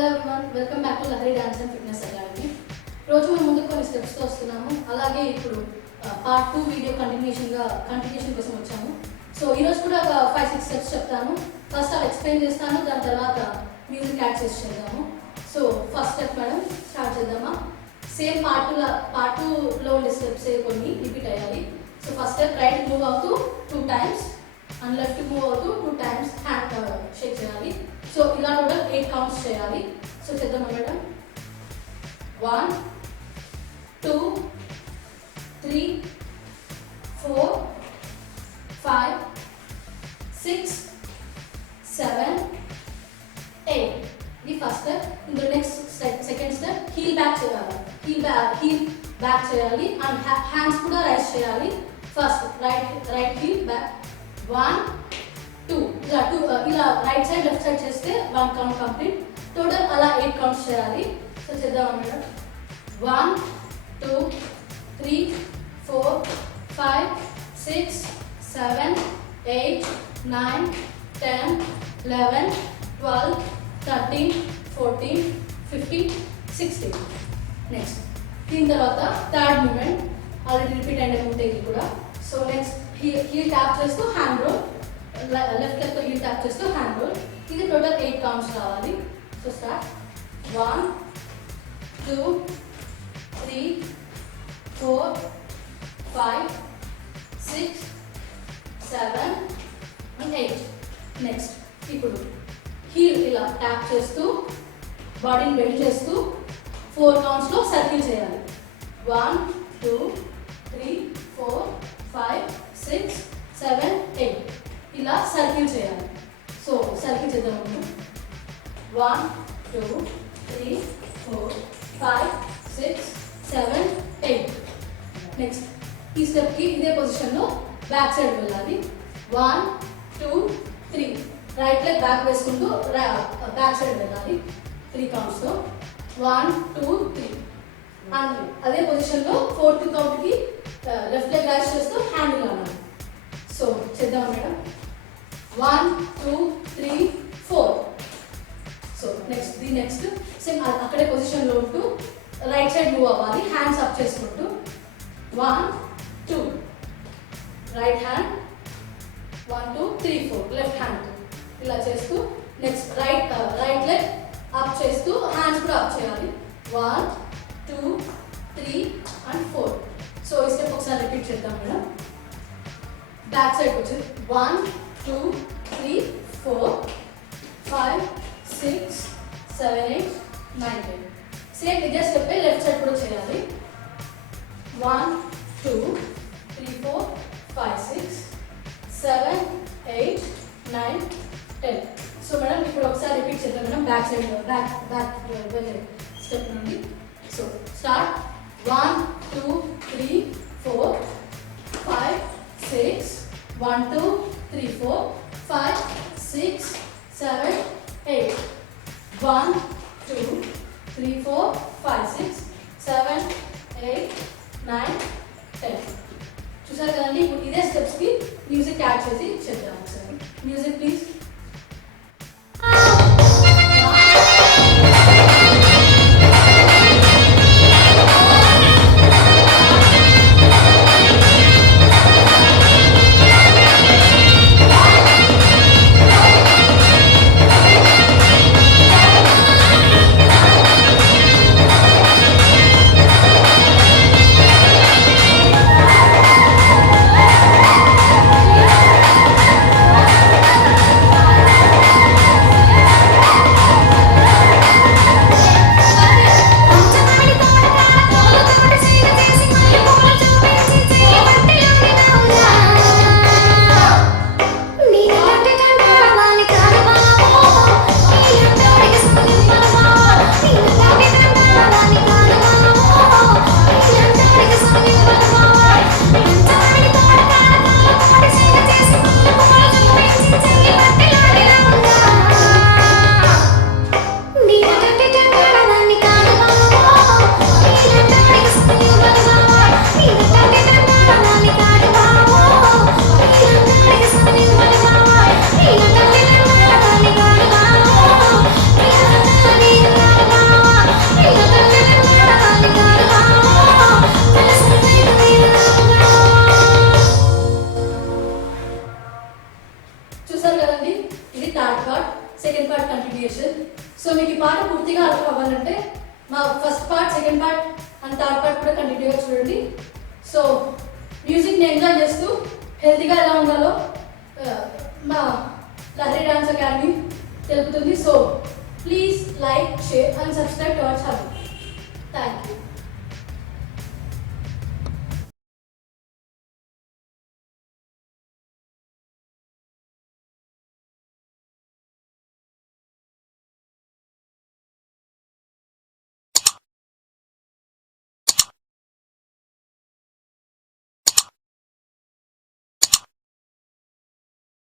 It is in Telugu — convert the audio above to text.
Hello everyone, welcome back to Lahari dance and fitness academy. రోజు మేము ముందుకు కొన్ని స్టెప్స్తో వస్తున్నాము. అలాగే ఇప్పుడు పార్ట్ 2 వీడియో కంటిన్యూషన్ కోసం వచ్చాము. సో ఈరోజు కూడా ఒక 5-6 స్టెప్స్ చెప్తాను. ఫస్ట్ అలా ఎక్స్ప్లెయిన్ చేస్తాను, దాని తర్వాత మ్యూజిక్ యాడ్ చేసి చేద్దాము. So first step madam start చేద్దామా? సేమ్ పార్ట్ 2లో ఉండే స్టెప్స్ కొన్ని రిపీట్ అయ్యాలి. So first step right move అవుతూ 2 times అండ్ లెఫ్ట్ మూవ్ అవుతూ 2 times హ్యాండ్ షేక్ చేయాలి. సో ఇలా టోటల్ 8 కౌంట్స్ చేయాలి. సో చేద్దామా మేడం? 1 2 3 4 5 6 7 8. ఇది ఫస్ట్ స్టెప్. ఇందులో next second step heel back చేయాలి. హీల్ బ్యాక్ చేయాలి అండ్ హ్యాండ్స్ కూడా రైజ్ చేయాలి. ఫస్ట్ రైట్ హీల్ బ్యాక్ 1 2 ఇలా రైట్ సైడ్ లెఫ్ట్ సైడ్ చేస్తే 1 కౌంట్ కంప్లీట్. టోటల్ అలా 8 కౌంట్స్ చేయాలి. సో చేద్దామా మేడం? 1 2 3 4 5 6 7 8 9 10 11 12 13 14 15 16. నెక్స్ట్ దీని తర్వాత థర్డ్ మూమెంట్ ఆల్రెడీ రిపీట్ అయిన మూమెంట్ ఇది కూడా. సో నెక్స్ట్ హీల్ ట్యాప్ చేస్తూ హ్యాండ్ రోల్, లెఫ్ట్ లెగ్తో హీల్ ట్యాప్ చేస్తూ హ్యాండ్ రోల్. ఇది టోటల్ 8 కౌంట్స్ రావాలి. So start 1 2 3 4 5 6 7 and 8. నెక్స్ట్ ఇప్పుడు హీల్ ఇలా ట్యాప్ చేస్తూ బాడీని బెండ్ చేస్తూ 4 కౌంట్స్లో సర్కిల్ చేయాలి. 1 2 3 4 5 6 7 8 ఇలా సర్కిల్ చేయాలి. సో సర్కిల్ చేద్దాము. 1 2 3 4 5 6 7 8. నెక్స్ట్ ఈ స్టెప్కి ఇదే పొజిషన్లో బ్యాక్ సైడ్ వెళ్ళాలి. 1 2 3 రైట్ లెగ్ బ్యాక్ వేసుకుంటూ బ్యాక్ సైడ్ వెళ్ళాలి 3 కౌంట్స్లో. 1 2 3 అండ్ అదే పొజిషన్లో 4th కౌంట్కి లెఫ్ట్ లెగ్ రైజ్ చేస్తూ హ్యాండ్ అనాలి. సో చేద్దాం మేడం. 1 2 3 4. సో నెక్స్ట్ సేమ్ అక్కడే పొజిషన్లో ఉంటూ రైట్ సైడ్ మూవ్ అవ్వాలి, హ్యాండ్స్ అప్ చేసుకుంటూ. 1 2 రైట్ హ్యాండ్ 1 2 3 4 లెఫ్ట్ హ్యాండ్ ఇలా చేస్తూ నెక్స్ట్ రైట్ లెగ్ అప్ చేస్తూ హ్యాండ్స్ కూడా అప్ చేయాలి. 1 2 3 and 4. సో ఈ స్టెప్ ఒకసారి రిపీట్ చేద్దాం మేడం. బ్యాక్ సైడ్ వచ్చి 1 2 3 4 5 6 7 8 9 10. సేమ్ ఇదే స్టెప్ లెఫ్ట్ సైడ్ కూడా చేయాలి. 1 2 3 4 5 6 7 8 9 10. సో మేడం ఇప్పుడు ఒకసారి రిపీట్ చేద్దాం madam. Back side back step నుండి. So start 1 2 3 4 5 6 1 2 3 4 5 6 7 8 1 2 3 4 5 6 7 8 9 10. చూసారు కదండి. ఇప్పుడు ఇదే స్టెప్స్కి మ్యూజిక్ యాడ్ చేసి చేద్దాం ఒకసారి. Music please. First part, second part and third part కూడా కంటిన్యూగా చూడండి. సో మ్యూజిక్ని ఎంజాయ్ చేస్తూ హెల్తీగా ఎలా ఉండాలో మా లహరి డాన్స్ అకాడమీ తెలుపుతుంది. So please like, share and subscribe to our channel. Thank you.